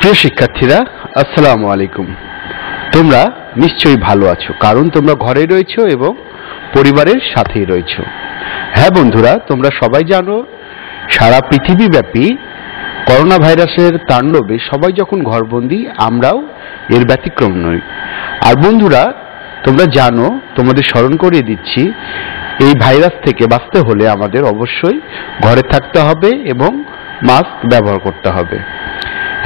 প্রিয় শিক্ষার্থীরা, আসসালামু আলাইকুম। তোমরা নিশ্চয়ই ভালো আছো, কারণ তোমরা ঘরে রয়েছো এবং পরিবারের সাথেই রয়েছো। হ্যাঁ বন্ধুরা, তোমরা সবাই জানো সারা পৃথিবীব্যাপী করোনা ভাইরাসের তাণ্ডবে সবাই যখন ঘরবন্দি, আমরাও এর ব্যতিক্রম নই। আর বন্ধুরা, তোমরা জানো, তোমাদের স্মরণ করিয়ে দিচ্ছি, এই ভাইরাস থেকে বাঁচতে হলে আমাদের অবশ্যই ঘরে থাকতে হবে এবং মাস্ক ব্যবহার করতে হবে।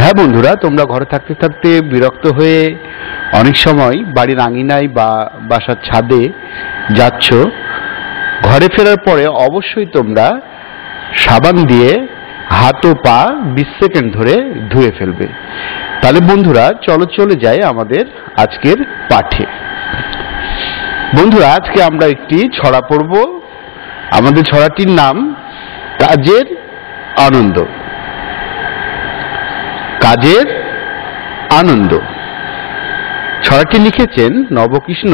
হ্যাঁ বন্ধুরা, তোমরা ঘরে থাকতে থাকতে বিরক্ত হয়ে অনেক সময় বাড়ির আঙিনায় বা বাসার ছাদে যাচ্ছ। ঘরে ফেরার পরে অবশ্যই তোমরা সাবান দিয়ে হাত ও পা 20 সেকেন্ড ধরে ধুয়ে ফেলবে। তাহলে বন্ধুরা, চলে যাই আমাদের আজকের পাঠে। বন্ধুরা, আজকে আমরা একটি ছড়া পড়ব। আমাদের ছড়াটির নাম কাজের আনন্দ। কাজের আনন্দ। ছড়াটি লিখেছেন নবকৃষ্ণ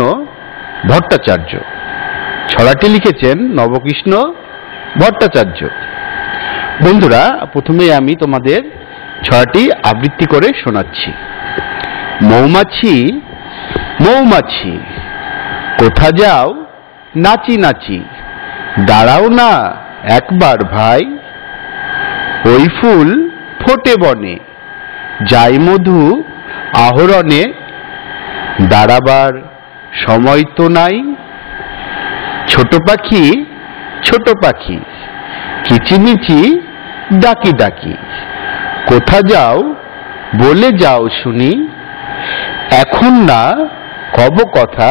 ভট্টাচার্য। ছড়াটি লিখেছেন নবকৃষ্ণ ভট্টাচার্য। বন্ধুরা, প্রথমে আমি তোমাদের ছড়াটি আবৃত্তি করে শোনাচ্ছি। মৌমাছি মৌমাছি, কোথা যাও নাচি নাচি, দাঁড়াও না একবার ভাই, ওই ফুল ফোটে বনে, যাই মধু আহরণে, দাঁড়াবার সময় তো নাই। ছোট পাখি ছোট পাখি, কিচিমিচি ডাকি ডাকি, কোথা যাও বলে যাও শুনি, এখন না কব কথা,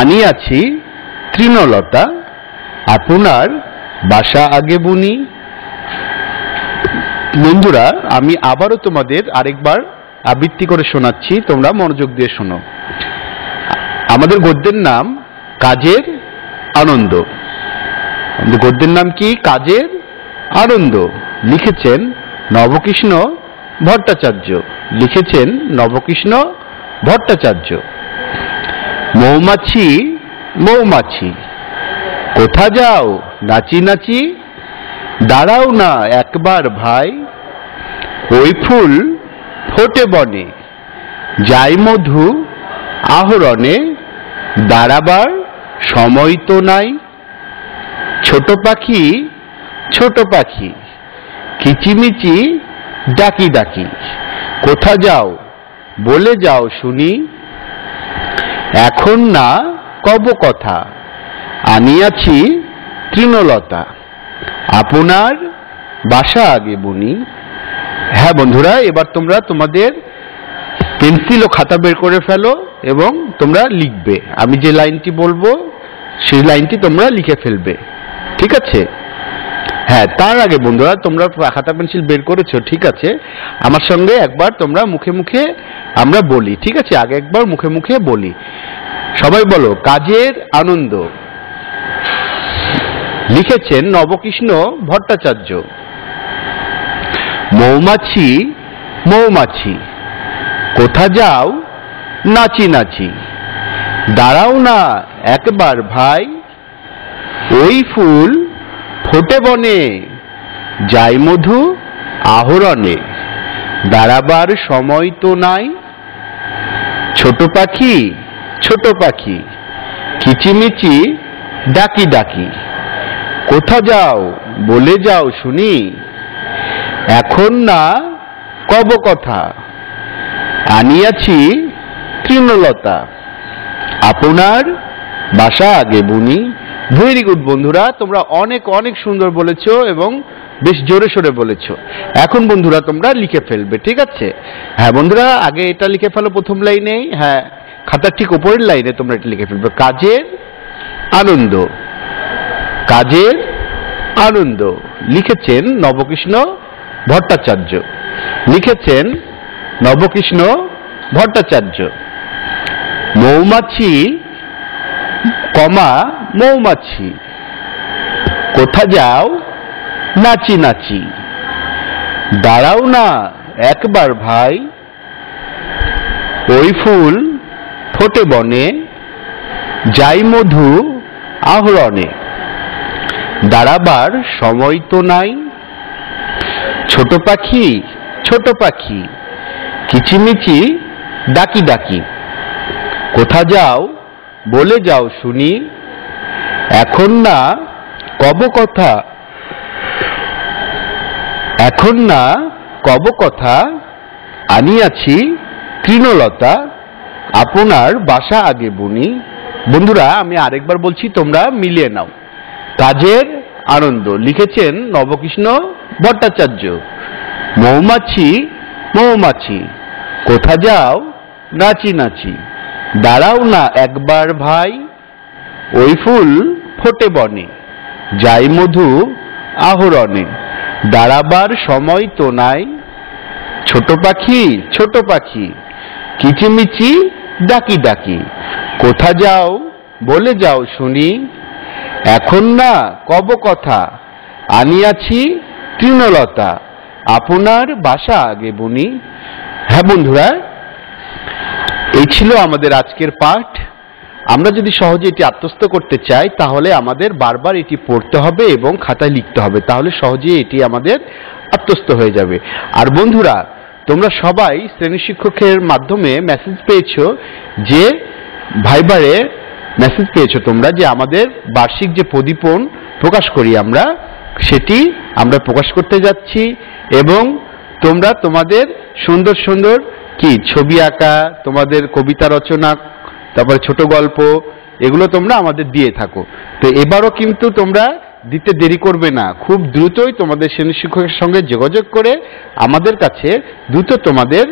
আনিয়াছি তৃণলতা, আপনার বাসা আগে বুনি। বন্ধুরা, আমি আবারও তোমাদের আরেকবার আবৃত্তি করে শোনাচ্ছি, তোমরা মনোযোগ দিয়ে শোনো। আমাদের গদ্যের নাম কাজের আনন্দ। আমাদের গদ্যের নাম কি? কাজের আনন্দ। লিখেছেন নবকৃষ্ণ ভট্টাচার্য। লিখেছেন নবকৃষ্ণ ভট্টাচার্য। মৌমাছি মৌমাছি, কোথা যাও নাচি নাচি, দাঁড়াও না একবার ভাই, ওই ফুল ফোটে বনে, যাই মধু আহরণে, দাঁড়াবার সময় তো নাই। ছোট পাখি ছোট পাখি, কিচিমিচি ডাকি ডাকি, কোথা যাও বলে যাও শুনি, এখন না কব কথা, আনিয়াছি তৃণলতা, আপনার বাসা আগে বুনি। হ্যাঁ বন্ধুরা, এবার তোমরা তোমাদের পেন্সিল ও খাতা বের করে ফেলো এবং তোমরা লিখবে। আমি যে লাইনটি বলবো সেই লাইনটি তোমরা লিখে ফেলবে, ঠিক আছে? হ্যাঁ, তার আগে বন্ধুরা, তোমরা খাতা পেন্সিল বের করেছো, ঠিক আছে? আমার সঙ্গে একবার তোমরা মুখে মুখে আমরা বলি, ঠিক আছে? আগে একবার মুখে মুখে বলি। সবাই বলো, কাজের আনন্দ। লিখেছেন নবকৃষ্ণ ভট্টাচার্য। মৌমাছি মৌমাছি, কোথা যাও নাচি নাচি, দাঁড়াও না একবার ভাই, ওই ফুল ফোটে বনে, যাই মধু আহরণে, দাঁড়াবার সময় তো নাই। ছোট পাখি ছোট পাখি, কিচিমিচি ডাকি ডাকি, কোথা যাও বলে যাও শুনি, এখন না কব কথা, আনিয়াছি তৃণলতা, আপনার বাসা আগে বুনি। ভেরি গুড বন্ধুরা, তোমরা অনেক অনেক সুন্দর বলেছো এবং বেশ জোরে সোরে বলেছো। এখন বন্ধুরা তোমরা লিখে ফেলবে, ঠিক আছে? হ্যাঁ বন্ধুরা, আগে এটা লিখে ফেলো প্রথম লাইনেই। হ্যাঁ, খাতার ঠিক উপরের লাইনে তোমরা এটা লিখে ফেলবে। কাজের আনন্দ। কাজের আনন্দ। লিখেছেন নবকৃষ্ণ ভট্টাচার্য। লিখেছেন নবকৃষ্ণ ভট্টাচার্য। মৌমাছি কমা মৌমাছি, কোথা যাও নাচি নাচি, দাঁড়াও না একবার ভাই, ওই ফুল ফোটে বনে, যাই মধু আহরণে, দাঁড়াবার সময় তো নাই। ছোট পাখি ছোট পাখি কিচিমিচি ডাকি ডাকি, কোথা যাও বলে যাও শুনি, এখন না কব কথা, এখন না কব কথা, আনিয়াছি তৃণলতা, আপনার বাসা আগে বুনি। বন্ধুরা, আমি আরেকবার বলছি, তোমরা মিলিয়ে নাও। কাজের আনন্দ লিখেছেন নবকৃষ্ণ ভট্টাচার্য। মৌমাছি মৌমাছি কোথা যাও নাচি নাচি, দাঁড়াও না একবার ভাই, ওই ফুল ফোটে বনে, যাই মধু আহরণে, দাঁড়াবার সময় তো নাই, ছোট পাখি কিচিমিচি ডাকি ডাকি, কোথা যাও বলে যাও শুনি, এখন না কব কথা, আনিয়াছি তৃণলতা, আপনার বাসা আগে বুনি। হ্যাঁ বন্ধুরা, এই ছিল আমাদের আজকের পাঠ। আমরা যদি সহজে এটি আত্মস্থ করতে চাই তাহলে আমাদের বারবার এটি পড়তে হবে এবং খাতায় লিখতে হবে, তাহলে সহজে এটি আমাদের আত্মস্থ হয়ে যাবে। আর বন্ধুরা, তোমরা সবাই শ্রেণী শিক্ষকের মাধ্যমে মেসেজ পেয়েছো, যে ভাইবারে মেসেজ পেয়েছো তোমরা, যে আমাদের বার্ষিক যে প্রদীপন প্রকাশ করি আমরা, সেটি আমরা প্রকাশ করতে যাচ্ছি। এবং তোমরা তোমাদের সুন্দর সুন্দর কি ছবি আঁকা, তোমাদের কবিতা রচনা, তারপরে ছোট গল্প, এগুলো তোমরা আমাদের দিয়ে থাকো। তো এবারও কিন্তু তোমরা দিতে দেরি করবে না, খুব দ্রুতই তোমাদের শ্রেণী শিক্ষকের সঙ্গে যোগাযোগ করে আমাদের কাছে দ্রুত তোমাদের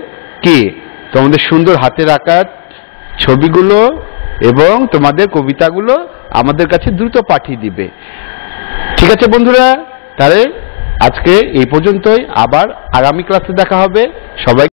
তোমাদের সুন্দর হাতের আঁকা ছবিগুলো এবং তোমাদের কবিতাগুলো আমাদের কাছে দ্রুত পাঠিয়ে দিবে। ঠিক আছে বন্ধুরা, তাহলে আজকে এই পর্যন্তই, আবার আগামী ক্লাসে দেখা হবে। সবাই